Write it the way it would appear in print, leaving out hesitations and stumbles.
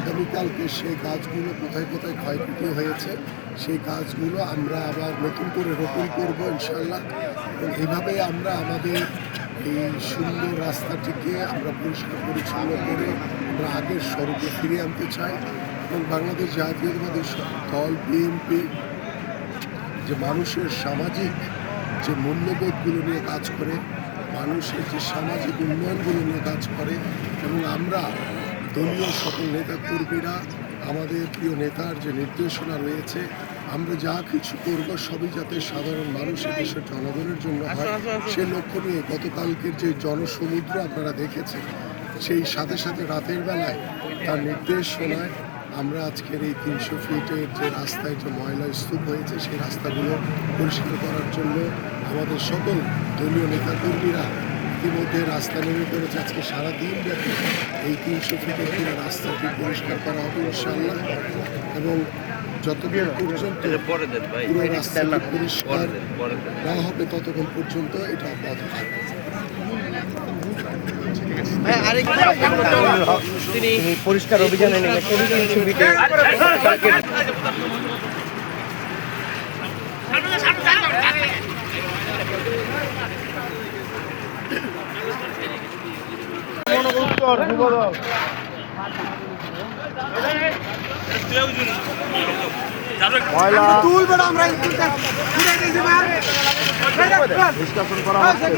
আগামীকালকে সেই গাছগুলো কোথায় কোথায় ক্ষয়ক্ষতি হয়েছে সেই গাছগুলো আমরা আবার নতুন করে রোপণ করবো ইনশাল্লাহ। এবং এইভাবে আমরা আমাদের এই সুন্দর রাস্তাটিকে আমরা পরিষ্কার পরিচ্ছন্ন করে আমরা আগের স্বরূপে ফিরিয়ে আনতে চাই। এবং বাংলাদেশ জাতীয়তাবাদী দল বিএনপি যে মানুষের সামাজিক যে মূল্যবোধগুলো নিয়ে কাজ করে, মানুষের যে সামাজিক উন্নয়নগুলো নিয়ে কাজ করে, এবং আমরা দলীয় সকল নেতাকর্মীরা আমাদের প্রিয় নেতার যে নির্দেশনা রয়েছে আমরা যা কিছু করব সবই যাতে সাধারণ মানুষের দেশের জনগণের জন্য হয় সে লক্ষ্য নিয়ে গতকালকের যে জনসমুদ্র আপনারা দেখেছেন সেই সাথে সাথে রাতের বেলায় তার নির্দেশনায় আমরা আজকের এই 300 ফিটের যে রাস্তায় যে ময়লা স্তূপ হয়েছে সেই রাস্তাগুলো পরিষ্কার করার জন্য আমাদের সকল দলীয় নেতাকর্মীরা ইতিমধ্যে রাস্তা নেমে পড়েছে। আজকে সারাদিন ব্যাপী এই 300 ফিটের পুরো রাস্তাটি পরিষ্কার করা হবে ইনশাআল্লাহ। এবং যতদিন পর্যন্ত পুরো রাস্তাটি পরিষ্কার না হবে ততক্ষণ পর্যন্ত এটা অব্যাহত থাকবে। তিনি পরিষ্কার অভিযানে নেমে নিষ্কাশন করা হচ্ছে।